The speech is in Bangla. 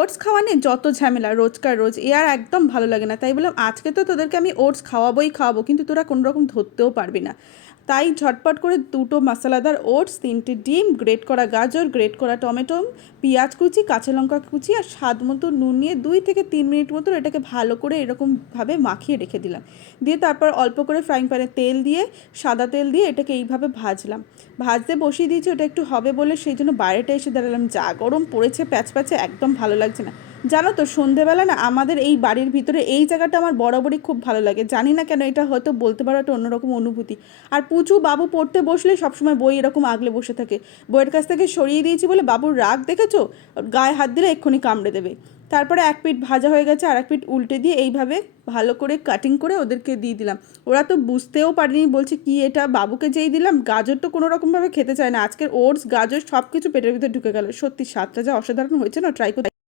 ওটস খাওয়া নিয়ে যত ঝামেলা রোজকার রোজ, এ আর একদম ভালো লাগে না। তাই বললাম আজকে তো তোদেরকে আমি ওটস খাওয়াবো, কিন্তু তোরা কোনো রকম ধরতেও পারবি না। তাই ঝটপট করে 2টো মশলাদার ওটস, 3টে ডিম, গ্রেট করা গাজর, গ্রেট করা টমেটো, পেঁয়াজ কুচি, কাঁচা লঙ্কা কুচি আর স্বাদ মতো নুন নিয়ে 2 থেকে 3 মিনিট মতো এটাকে ভালো করে এরকমভাবে মাখিয়ে রেখে দিলাম। দিয়ে তারপর অল্প করে ফ্রাইং প্যানে তেল দিয়ে, সাদা তেল দিয়ে এটাকে এইভাবে ভাজলাম। ভাজতে বসিয়ে দিয়েছি, ওটা একটু হবে বলে সেই জন্য বাইরেটা এসে দাঁড়ালাম। যা গরম পড়েছে প্যাচপ্যাচে, একদম ভালো লাগছে না। জানো তো সন্ধেবেলা না আমাদের এই বাড়ির ভিতরে এই জায়গাটা আমার বরাবরই খুব ভালো লাগে, জানি না কেন, এটা হয়তো বলতে পারো একটা অন্যরকম অনুভূতি। আর পুচু বাবু পড়তে বসলে সবসময় বই এরকম আগলে বসে থাকে। বইয়ের কাছ থেকে সরিয়ে দিয়েছি বলে বাবুর রাগ দেখেছো, গায়ে হাত দিলে এক্ষুনি কামড়ে দেবে। তারপরে এক পিঠ ভাজা হয়ে গেছে, আর এক পিঠ উল্টে দিয়ে এইভাবে ভালো করে কাটিং করে ওদেরকে দিয়ে দিলাম। ওরা তো বুঝতেও পারেনি, বলছে কি এটা, বাবুকে যেই দিলাম গাজর তো কোনো রকমভাবে খেতে চায় না। আজকের ওটস গাজর সব কিছু পেটের ভিতরে ঢুকে গেল। সত্যি স্বাদটা যা অসাধারণ হয়েছে না, ট্রাই করতে।